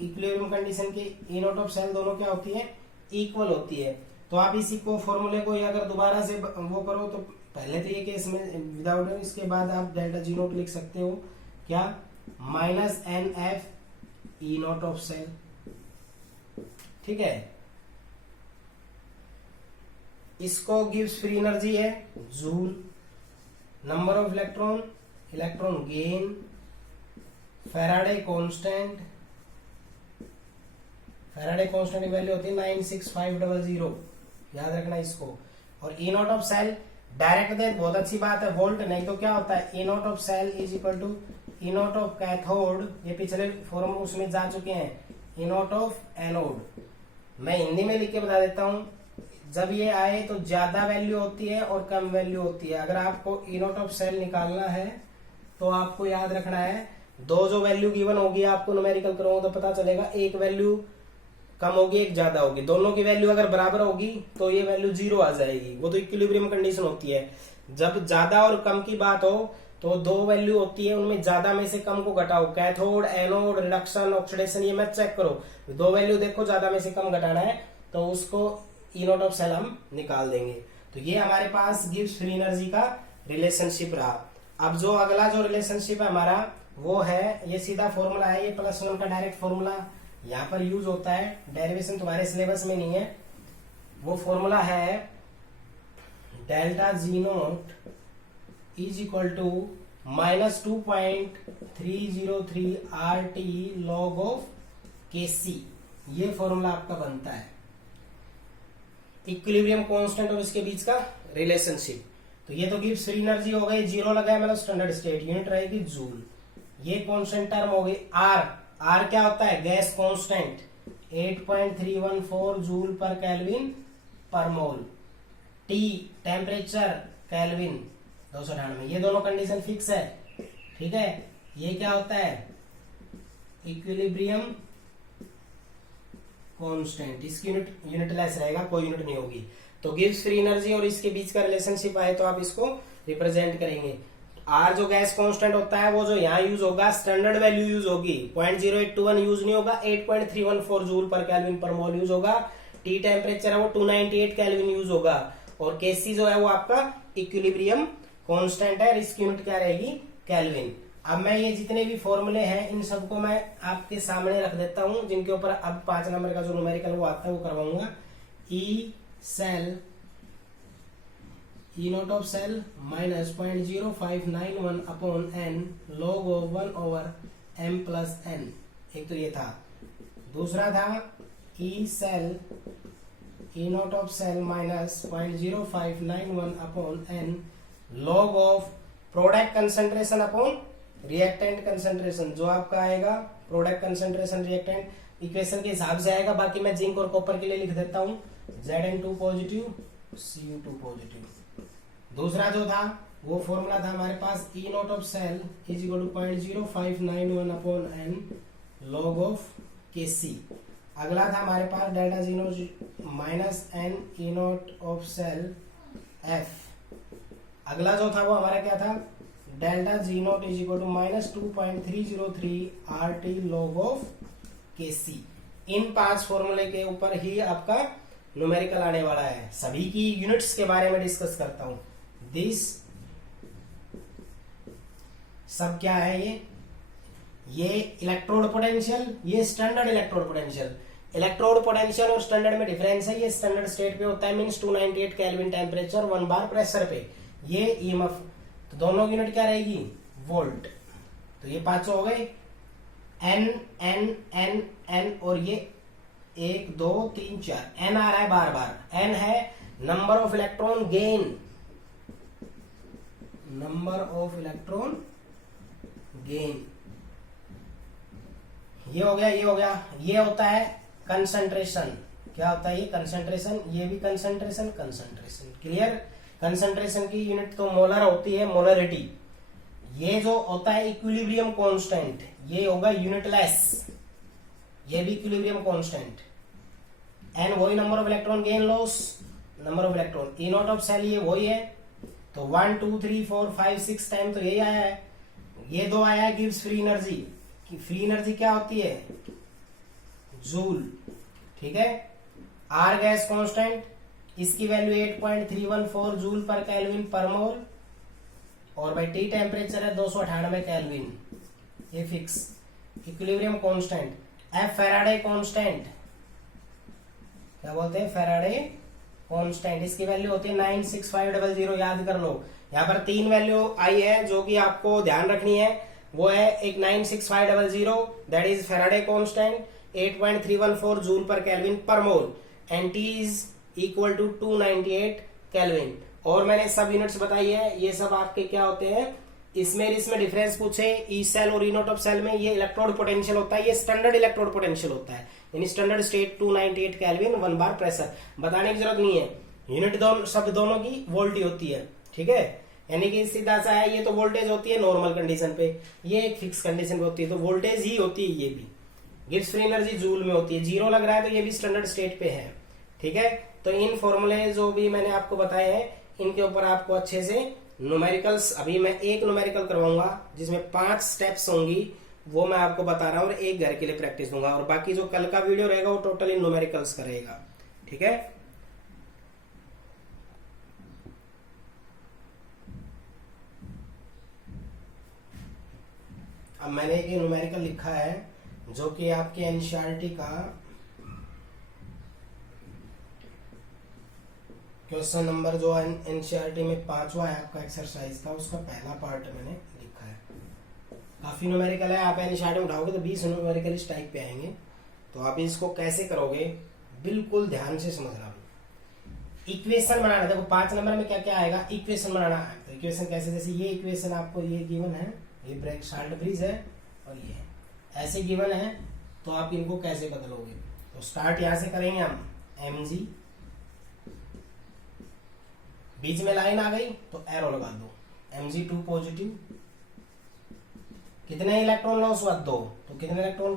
इक्विलिब्रियम कंडीशन के ई नॉट ऑफ सेल दोनों क्या होती है, इक्वल होती है। तो आप इसी को फॉर्मूले को अगर दोबारा से वो करो तो पहले तो ये केस में विदाउट, इसके बाद आप डेल्टा जी नोट लिख सकते हो क्या, minus N F E not of cell. ठीक है, इसको गिव्स फ्री एनर्जी है joule, number of electron, electron gain, Faraday constant, Faraday constant की वैल्यू होती है 96500, याद रखना इसको। और E not of cell direct दे, बहुत अच्छी बात है, वोल्ट नहीं तो क्या होता है, E not of cell is equal to E not of cathode, ये पिछले फॉर्म उसमें जा चुके हैं, ई नॉट ऑफ एनोड। मैं हिंदी में लिख के बता देता हूं, जब ये आए तो ज्यादा वैल्यू होती है और कम वैल्यू होती है। अगर आपको ई नॉट ऑफ सेल निकालना है तो आपको याद रखना है, दो जो वैल्यू गिवन होगी आपको न्यूमेरिकल करोगे तो पता चलेगा, एक वैल्यू कम होगी एक ज्यादा होगी, दोनों की वैल्यू अगर बराबर होगी तो ये वैल्यू 0 आ जाएगी। वो तो इक्विलिब्रियम कंडीशन होती है। जब ज्यादा और कम की बात हो तो 2 वैल्यू होती है, उनमें ज्यादा में से कम को घटाओ, कैथोड, एनोड, रिडक्शन, ऑक्सीडेशन, ये मत चेक करो, 2 वैल्यू देखो ज्यादा में से कम घटाना है तो उसको ई नॉट ऑफ सेल हम निकाल देंगे। तो ये हमारे पास गिव्स फ्री एनर्जी का रिलेशनशिप रहा। अब जो अगला जो रिलेशनशिप है हमारा वो है, ये सीधा फॉर्मूला है, ये +1 का डायरेक्ट फॉर्मूला यहाँ पर यूज होता है, डेरिवेशन तुम्हारे सिलेबस में नहीं है। वो फॉर्मूला है delta G note is equal to -2.303 RT log of Kc। ये फॉर्मूला आपका बनता है इक्विलिब्रियम कांस्टेंट और इसके बीच का रिलेशनशिप। तो ये तो गिव्स फ्री एनर्जी हो गई, 0 लगाया मतलब स्टैंडर्ड स्टेट, यूनिट रहेगी जूल। ये कांस्टेंट टर्म हो गई आर क्या होता है, gas constant 8.314 joule per kelvin per मोल, टी टेम्परेचर केल्विन 298, ये दोनों कंडीशन फिक्स है। ठीक है, ये क्या होता है, इक्विलिब्रियम कांस्टेंट, इसकी यूनिटलेस रहेगा, कोई यूनिट नहीं होगी। तो गिव्स फ्री एनर्जी और इसके बीच का रिलेशनशिप आए तो आप इसको रिप्रेजेंट करेंगे। आर जो गैस कांस्टेंट होता है वो जो यहाँ यूज होगा, स्टैंडर्ड वैल्यू यूज होगी, 0.0821 यूज नहीं होगा, 8.314 जूल पर केल्विन पर मोल यूज होगा। टी टेम्परेचर है वो 298 केल्विन यूज होगा। और Kc जो है वो आपका इक्विलिब्रियम कांस्टेंट है, और इसकी यूनिट क्या रहेगी, केल्विन। अब मैं ये जितने भी फॉर्मूले हैं इन सबको मैं आपके सामने रख देता हूं, जिनके ऊपर अब 5 नंबर का जो न्यूमेरिकल वो आता है वो करवाऊंगा। E cell E not of cell minus 0.0591 upon n log of 1/m plus n, एक तो ये था। दूसरा था E cell E not of cell minus 0.0591 upon n log of product concentration upon reactant concentration, जो आपका आएगा प्रोडक्ट कंसेंट्रेशन रिएक्टेंट इक्वेशन के हिसाब से आएगा। बाकी मैं जिंक और कॉपर के लिए लिख देता हूं Zn2 पॉजिटिव Cu2 पॉजिटिव। दूसरा जो था वो फॉर्मूला था हमारे पास E not of cell is equal to 0.0591 upon n log of Kc। अगला था हमारे पास delta G naught minus n E not of cell f। अगला जो था वो हमारा क्या था, delta G not is equal to minus 2.303 RT log of Kc। इन 5 फॉर्मूले के ऊपर ही आपका न्यूमेरिकल आने वाला है। सभी की यूनिट्स के बारे में डिस्कस करता हूं। दिस सब क्या है, ये इलेक्ट्रोड पोटेंशियल, ये standard electrode potential. Electrode potential और स्टैंडर्ड में डिफरेंस है। ये स्टैंडर्ड स्टेट पे होता है, मींस 298 केल्विन टेम्परेचर 1 बार प्रेशर पे। ये ईएमएफ, तो दोनों यूनिट क्या रहेगी, वोल्ट। तो ये 5 हो गए, एन एन एन एन, और ये 1 2 3 4 एन आ रहा है बार बार। एन है number of electron gain, number of electron gain. ये हो गया, ये हो गया। ये होता है कंसंट्रेशन। क्या होता है ये, कंसंट्रेशन। ये भी कंसंट्रेशन, कंसंट्रेशन। क्लियर। कंसंट्रेशन की यूनिट तो मोलर होती है, मोलरिटी। ये जो होता है इक्विलिब्रियम कांस्टेंट, ये होगा यूनिटलेस। ये भी इक्विलिब्रियम कांस्टेंट। एन वही number of electron gain loss, number of electron. E not of cell ये वही है। तो 1 2 3 4 5 6 टाइम तो यही आया है। ये 2 आया है gives free energy. Free energy क्या होती है, जूल। ठीक है। आर गैस कांस्टेंट, इसकी value 8.314 joule per kelvin per मोल, और भाई टी टेम्परेचर है 298 केल्विन, ये fix. Equilibrium constant. F Faraday constant, क्या बोलते हैं, फैराडे कांस्टेंट। इसकी वैल्यू होती है 96500, याद कर लो। यहाँ पर 3 वैल्यू आई है जो कि आपको ध्यान रखनी है। वो है एक 96500, that is Faraday constant, 8.314 joule per kelvin per mole, and T is equal to 298 kelvin. और मैंने सब यूनिट्स बताई है। ये सब आपके क्या होते हैं, इसमें डिफरेंस पूछे ई सेल और ई नॉट ऑफ सेल में, ये इलेक्ट्रोड पोटेंशियल होता है, ये स्टैंडर्ड इलेक्ट्रोड पोटेंशियल होता है। यानी स्टैंडर्ड स्टेट 298 केल्विन 1 बार प्रेशर। बताने की जरूरत नहीं है, यूनिट सब दोनों की वोल्ट ही होती है। ठीक है। यानी कि सीधा सा है, ये तो वोल्टेज होती है नॉर्मल कंडीशन पे, ये एक फिक्स कंडीशन पे होती है, तो वोल्टेज ही होती है। ये भी गिव्स फ्री एनर्जी जूल में होती है। 0 लग रहा है तो ये भी स्टैंडर्ड स्टेट पे है। ठीक है। तो इन फॉर्मूले जो भी मैंने आपको बताए हैं, इनके ऊपर आपको अच्छे से न्यूमेरिकल्स, अभी मैं एक न्यूमेरिकल करवाऊंगा जिसमें 5 स्टेप्स होंगी, वो मैं आपको बता रहा हूं, और एक घर के लिए प्रैक्टिस दूंगा। और बाकी जो कल का वीडियो रहेगा वो टोटली न्यूमेरिकल्स करेगा। ठीक है। अब मैंने एक न्यूमेरिकल लिखा है जो कि आपके एनसीईआरटी का क्वेश्चन नंबर जो एनसीईआरटी में 5वां है आपका एक्सरसाइज का, उसका पहला पार्ट मैंने लिखा है। काफी न्यूमेरिकल है, आप एनसीईआरटी उठाओगे तो 20 न्यूमेरिकल इस टाइप पे आएंगे। तो आप इसको कैसे करोगे, बिल्कुल ध्यान से समझना। इक्वेशन बनाना, देखो 5 नंबर में क्या क्या आएगा, इक्वेशन बनाना है। तो इक्वेशन कैसे, जैसे ये इक्वेशन आपको ये गिवन है, ये ब्रेक साल्ट ब्रिज है, और ये ऐसे गिवन है, तो आप इनको कैसे बदलोगे। तो स्टार्ट यहां से करेंगे हम, mg, बीच में लाइन आ गई तो एरो लगा दो, Mg2 पॉजिटिव। कितने इलेक्ट्रॉन लॉस हुआ, 2, तो कितने इलेक्ट्रॉन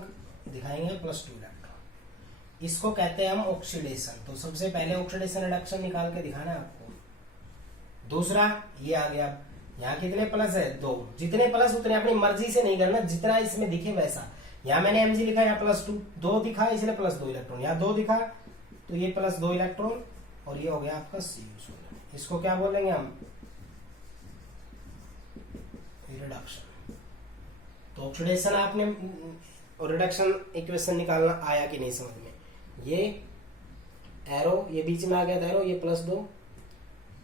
दिखाएंगे, +2 इलेक्ट्रॉन। इसको कहते हैं हम ऑक्सीडेशन। तो सबसे पहले ऑक्सीडेशन रिडक्शन निकाल के दिखाना है आपको। दूसरा ये आ गया, यहाँ कितने प्लस है, 2। जितने प्लस उतने अपनी मर्जी से नहीं करना, जितना इसमें दिखे वैसा। यहाँ मैंने Mg लिखा, यहाँ +2, 2 दिखा इसलिए +2 इलेक्ट्रॉन, यहाँ 2 दिखा तो ये +2 इलेक्ट्रॉन, और ये हो गया आपका Cu16। इसको क्या बोलेंगे हम, रिडक्शन। तो ऑक्सीडेशन आपने और रिडक्शन इक्वेशन निकालना आया कि नहीं समझ में। ये एरो, ये बीच में आ गया था एरो, ये +2,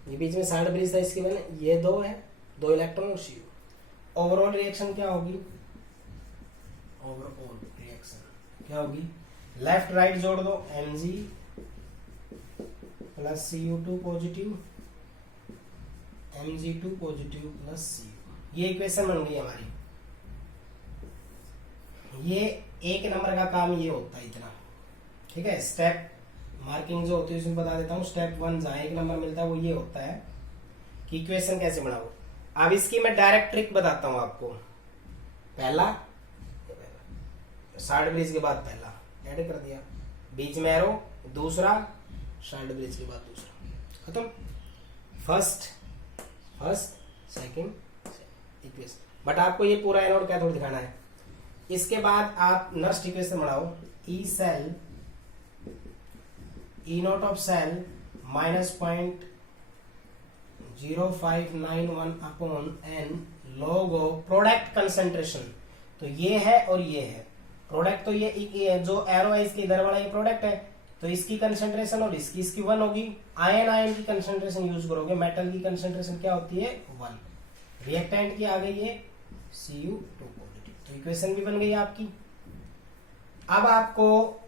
ये बीच में साइड ब्रिज था इसके बने, ये 2 है, 2 इलेक्ट्रॉन और Cu। ओवरऑल रिएक्शन क्या होगी, ओवरऑल रिएक्शन क्या होगी, लेफ्ट राइट जोड़ दो, Mg plus Cu2 positive, Mg2 positive plus Cu। ये इक्वेशन बन गई हमारी। ये एक नंबर का काम ये होता है इतना, ठीक है। स्टेप मार्किंग जो होती है उसमें बता देता हूँ। स्टेप 1 जहाँ 1 नंबर मिलता है वो ये होता है कि इक्वेशन कैसे बनाओ। अब इसकी मैं डायरेक्ट ट्रिक बताता हूँ आपको। पहला साइड ब्रिज के बाद पहला ऐड कर दिया, बीच में एरो, दूसरा साइड ब्रिज के बाद दूसरा, खत्म। First second equation. बट आपको ये पूरा एनोड कैथोड दिखाना है। इसके बाद आप नेक्स्ट इक्वेशन बनाओ, E cell E not of cell -0.0591 upon n log of product concentration. तो ये है और ये है प्रोडक्ट। तो ये जो एरो है इसके इधर वाला ये प्रोडक्ट है, तो इसकी कंसेंट्रेशन और इसकी 1 होगी। आयन की कंसेंट्रेशन यूज करोगे, मेटल की कंसेंट्रेशन क्या होती है 1। रिएक्टेंट की आ गई है Cu2 पॉजिटिव। तो इक्वेशन भी बन गई आपकी। अब आपको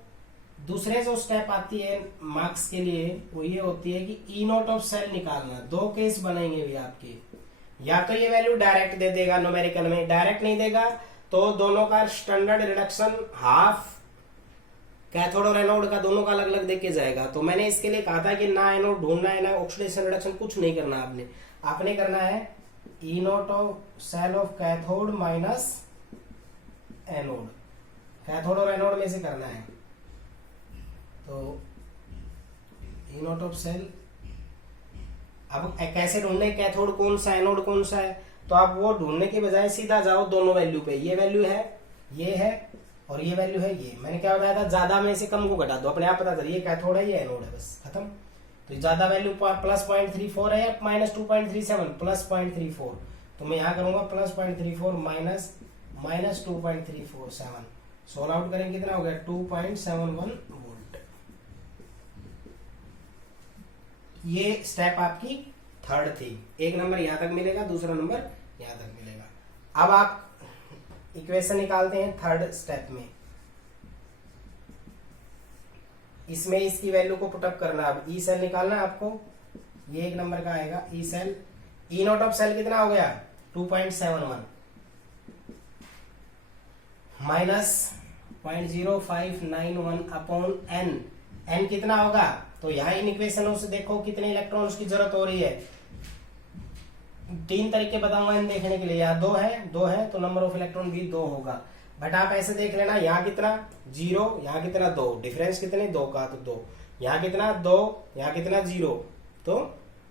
दूसरे जो स्टेप आती है मार्क्स के लिए वो ये होती है कि ई नॉट ऑफ सेल निकालना। 2 केस बनेंगे भी आपके, या तो ये वैल्यू डायरेक्ट दे देगा न्यूमेरिकल में, डायरेक्ट नहीं देगा तो दोनों का स्टैंडर्ड रिडक्शन हाफ, कैथोड और एनोड का दोनों का अलग अलग देके जाएगा। तो मैंने इसके लिए कहा था कि ना एनोड ढूंढना है ना ऑक्सीडेशन रिडक्शन, कुछ नहीं करना आपने करना है E not of cell of cathode minus anode, cathode और एनोड में से करना है। तो ई नॉट ऑफ सेल, अब कैसे ढूंढने कैथोड कौन सा एनोड कौन सा है, तो आप वो ढूंढने के बजाय सीधा जाओ दोनों वैल्यू पे। ये वैल्यू है, ये है और ये वैल्यू है ये। मैंने क्या बताया था, ज्यादा में से कम को घटा दो, अपने आप पता चलिए ये कैथोड है ये एनोड है, बस खत्म। तो ज्यादा वैल्यू +0.34 है या -2.37 +0.34, तो मैं यहाँ करूंगा +0.34 माइनस 2.347, सोल्व आउट करेंगे कितना हो गया 2.71 वोल्ट। ये स्टेप आपकी थर्ड थी। 1 नंबर यहां तक मिलेगा, दूसरा नंबर यहां तक मिलेगा। अब आप इक्वेशन निकालते हैं थर्ड स्टेप में। इसमें इसकी वैल्यू को पुटअप करना। अब ई सेल निकालना है आपको, ये 1 नंबर का आएगा E cell. E not of cell कितना हो गया 2.71 माइनस 0.0591 अपॉन एन। एन कितना होगा, तो यहाँ इन इक्वेशनों से देखो कितने इलेक्ट्रॉन्स की जरूरत हो रही है। 3 तरीके बताऊंगा इन देखने के लिए। यहाँ 2 है तो नंबर ऑफ इलेक्ट्रॉन भी 2 होगा। बट आप ऐसे देख लेना, यहाँ कितना 0, यहाँ कितना 2, डिफरेंस कितने 2 का, तो 2, यहाँ कितना 2, यहाँ कितना 0, तो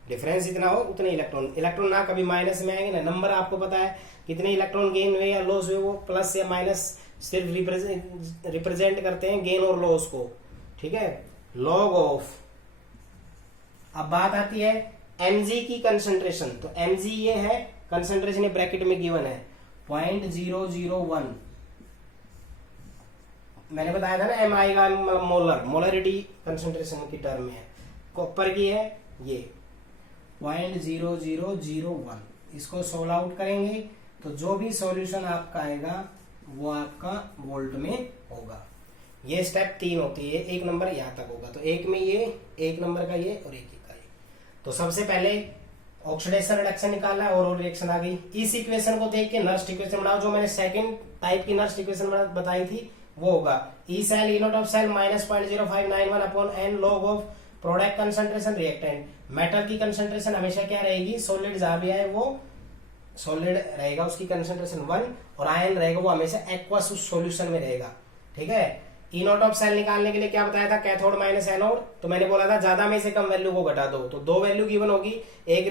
डिफरेंस इतना हो उतने इलेक्ट्रॉन ना कभी माइनस में आएंगे ना। नंबर आपको पता है कितने इलेक्ट्रॉन गेन हुए या लॉस हुए, वो प्लस या माइनस सिर्फ रिप्रेजेंट करते हैं गेन और लॉस को, ठीक है, लॉग ऑफ। अब बात आती है Mg की कंसंट्रेशन। तो Mg ये है, कंसंट्रेशन ब्रैकेट में गिवन है 0.001। मैंने बताया था ना एम आएगा मोलरिटी कंसंट्रेशन की टर्म में है। कॉपर की है ये 0.0001। इसको सोल्व आउट करेंगे तो जो भी सॉल्यूशन आपका आएगा वो आपका वोल्ट में होगा। ये स्टेप 3 होती है। 1 नंबर यहां तक होगा, तो 1 में ये, 1 नंबर का ये और 1 का ये। तो सबसे पहले ऑक्सीडेशन रिडक्शन निकालना है, और रिएक्शन आ गई। इस इक्वेशन को देख के नर्स्ट इक्वेशन बनाओ। जो मैंने सेकंड टाइप की नर्स्ट इक्वेशन बताई थी वो होगा E cell E not of cell -0.0591 upon N log of product concentration reactant. Metal की कंसंट्रेशन हमेशा क्या रहेगी, सॉलिड जहां भी आए वो सॉलिड रहेगा, उसकी कंसंट्रेशन 1, और आयन रहेगा वो हमेशा एक्वस उस सॉल्यूशन में रहेगा, ठीक है। ई नॉट ऑफ सेल निकालने के लिए क्या बताया था, कैथोड माइनस एनोड। तो मैंने बोला था ज्यादा में से कम वैल्यू को घटा दो, तो 2 वैल्यू गिवन होगी, एक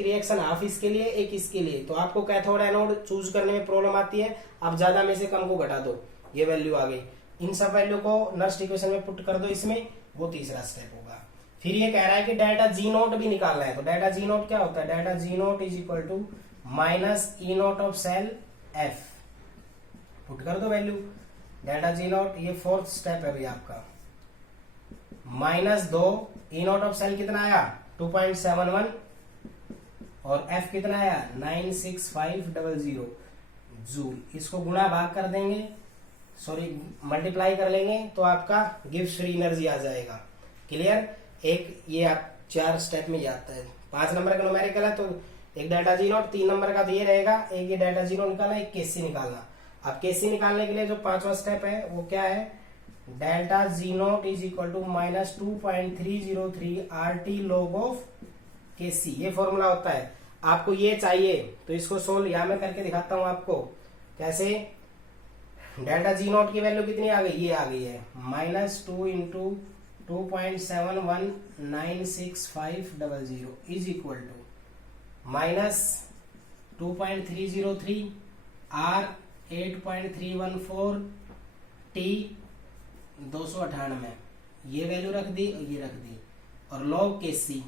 रिएक्शन हाफ इसके लिए एक इसके लिए। तो आपको कैथोड एनोड चूज करने में प्रॉब्लम आती है। आप ज्यादा में से कम को घटा दो, ये वैल्यू आ गई। इन सब वैल्यू को नेक्स्ट इक्वेशन में पुट कर दो। इसमें वो तीसरा स्टेप होगा। फिर ये कह रहा है कि डेल्टा जी नोट भी निकालना है, तो डेल्टा जी नोट क्या होता है, delta G note is equal to minus E note of cell F, put कर दो वैल्यू डेल्टा जी नोट, ये फोर्थ स्टेप है भैया आपका, minus 2 E note of cell कितना आया 2.71 और एफ कितना आया 96500 जूल, इसको गुणा भाग कर देंगे, सॉरी मल्टीप्लाई कर लेंगे तो आपका गिब्स फ्री एनर्जी आ जाएगा। क्लियर, एक ये आप 4 स्टेप में जाता है। 5 नंबर का न्यूमेरिकल है तो एक डेल्टा जी नोट, 3 नंबर का तो ये रहेगा, एक ये डेल्टा जी नोट निकालना, एक केसी निकालना। अब केसी निकालने के लिए जो 5वां स्टेप है वो क्या है, delta G note is equal to minus 2.303 RT log of K C, ये फॉर्मूला होता है। आपको ये चाहिए तो इसको सोल्व यहां मैं करके दिखाता हूं आपको कैसे। डेल्टा जी नोट की वैल्यू कितनी आ गई, ये आ गई है -2 into 2.719650 is equal to minus 2.303 R 8.314 T 298, ये वैल्यू रख दी और ये रख दी, और log KC,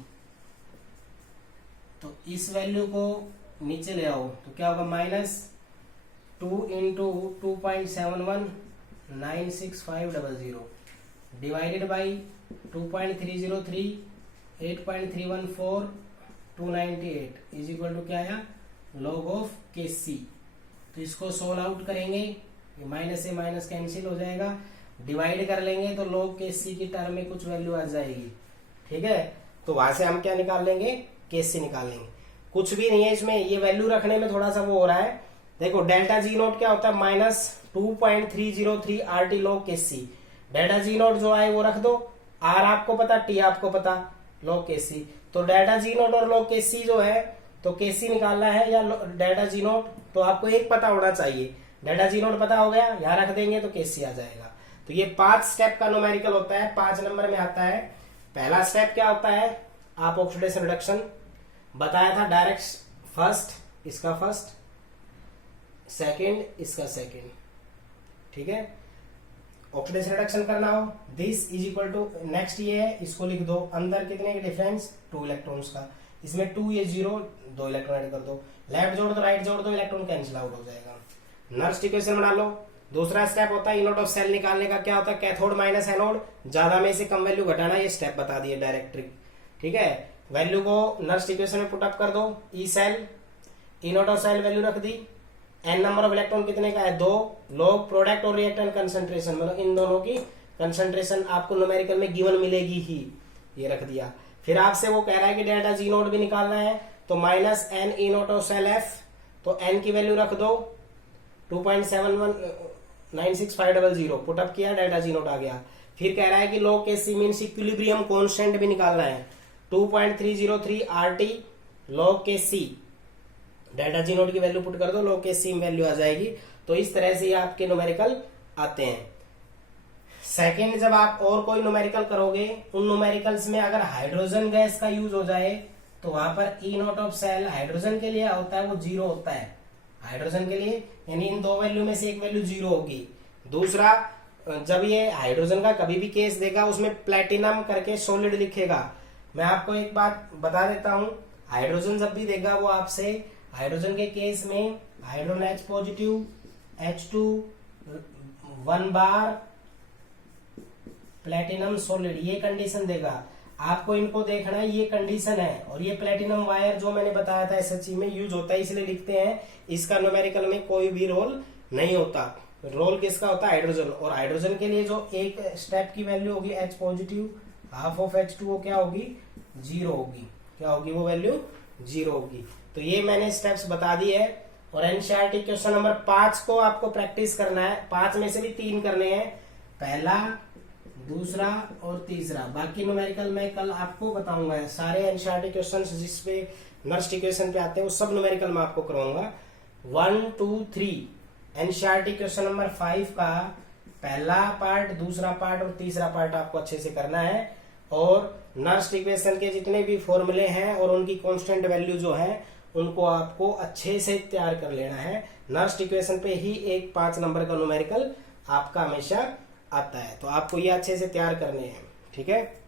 तो इस वैल्यू को नीचे ले आओ तो क्या होगा -2 into 2.719650 divided by 2.303 8.314 298 is equal to क्या आया log ऑफ KC। तो इसको सोल्व आउट करेंगे, ये माइनस से माइनस कैंसिल हो जाएगा, डिवाइड कर लेंगे तो log KC की टर्म में कुछ वैल्यू आ जाएगी। ठीक है, तो वहां से हम क्या निकाल लेंगे, KC निकाल लेंगे। कुछ भी नहीं है इसमें, ये वैल्यू रखने में थोड़ा सा वो हो रहा है। देखो डेल्टा जी नोट क्या होता है -2.303 RT log KC, delta G note जो आए वो रख दो, R आपको पता, T आपको पता, log KC। तो डेल्टा जी नोट और log KC जो है, तो KC निकालना है या डेल्टा जी नोट, तो आपको एक पता होना चाहिए, डेल्टा जी नोट पता हो गया, यहां रख देंगे तो KC आ जाएगा। तो ये 5 स्टेप का न्यूमेरिकल होता है, 5 नंबर में आता है। पहला स्टेप क्या होता है, आप ऑक्सीडेशन रिडक्शन बताया था, डायरेक्ट फर्स्ट, इसका फर्स्ट, सेकंड, इसका सेकंड। ठीक है, ऑक्सीडेशन रिडक्शन करना हो, this is equal to, next ये है, इसको लिख दो, अंदर कितने के डिफरेंस 2 इलेक्ट्रॉन्स का, इसमें 2 ये 0, 2 इलेक्ट्रॉन ऐड कर दो, लेफ्ट जोड़ दो राइट जोड़ दो, इलेक्ट्रॉन कैंसिल आउट हो जाएगा। नर्स्ट इक्वेशन बना लो। दूसरा स्टेप होता है इनोट ऑफ सेल निकालने का, क्या होता है कैथोड माइनस एनोड, ज्यादा में से कम वैल्यू घटाना, ये स्टेप बता दिए डायरेक्ट ट्रिक। ठीक है, वैल्यू को नर्स्ट इक्वेशन में पुटअप कर दो, E cell E naught of cell value रख दी, एन नंबर ऑफ इलेक्ट्रॉन कितने का है 2, लॉग प्रोडक्ट और रिएक्टेंट कंसंट्रेशन, मतलब इन दोनों की कंसंट्रेशन आपको न्यूमेरिकल में गिवन मिलेगी ही, ये रख दिया। फिर आपसे वो कह रहा है कि डेल्टा जी नोट भी निकालना है, तो minus N E note of cell F, तो एन की वैल्यू रख दो 2.719650 पुटअप किया, डेल्टा जी नोट आ गया। फिर कह रहा है कि log KC means equilibrium constant भी निकालना है, 2.303 RT log KC, delta G not की वैल्यू पुट कर दो, log KC में वैल्यू आ जाएगी। तो इस तरह से आपके न्यूमेरिकल आते हैं। सेकंड, जब आप और कोई न्यूमेरिकल करोगे, उन न्यूमेरिकल्स में अगर हाइड्रोजन गैस का यूज हो जाए तो वहां पर ई नोट ऑफ सेल हाइड्रोजन के लिए होता है वो 0 होता है, हाइड्रोजन के लिए, यानी इन 2 वैल्यू में से एक वैल्यू 0 होगी। दूसरा, जब ये हाइड्रोजन का कभी भी केस देगा उसमें प्लेटिनम करके सॉलिड लिखेगा। मैं आपको एक बात बता देता हूं, हाइड्रोजन जब भी देगा वो आपसे हाइड्रोजन के केस में हाइड्रोजन H पॉजिटिव H2 1 बार प्लेटिनम सॉलिड, ये कंडीशन देगा। आपको इनको देखना है, ये कंडीशन है, और ये प्लेटिनम वायर जो मैंने बताया था SHE में यूज होता है, इसलिए लिखते हैं। इसका न्यूमेरिकल में कोई भी रोल नहीं होता, रोल किसका होता है हाइड्रोजन। और हाइड्रोजन के लिए जो एक स्टेप की वैल्यू होगी H positive half of H2 वो क्या होगी 0 होगी, क्या होगी वो वैल्यू 0 होगी। तो ये मैंने स्टेप्स बता दिए है। और एनसीईआरटी क्वेश्चन नंबर 5 को आपको प्रैक्टिस करना है, 5 में से भी 3 करने हैं, पहला, दूसरा और तीसरा। बाकी न्यूमेरिकल मैं कल आपको बताऊंगा, सारे एनसीईआरटी क्वेश्चंस जिसपे नर्स्ट इक्वेशन पे आते हैं वो सब न्यूमेरिकल मैं आपको करवाऊंगा। 1 2 3 एनसीईआरटी क्वेश्चन नंबर 5 का पहला पार्ट, दूसरा पार्ट और तीसरा पार्ट आपको अच्छे से करना है। और नर्स्ट इक्वेशन के जितने भी फॉर्मूले हैं और उनकी कांस्टेंट वैल्यू जो है उनको आपको अच्छे से तैयार कर लेना है। नर्स्ट इक्वेशन पे ही एक 5 नंबर का न्यूमेरिकल आपका हमेशा आता है, तो आपको ये अच्छे से तैयार करने हैं। ठीक है।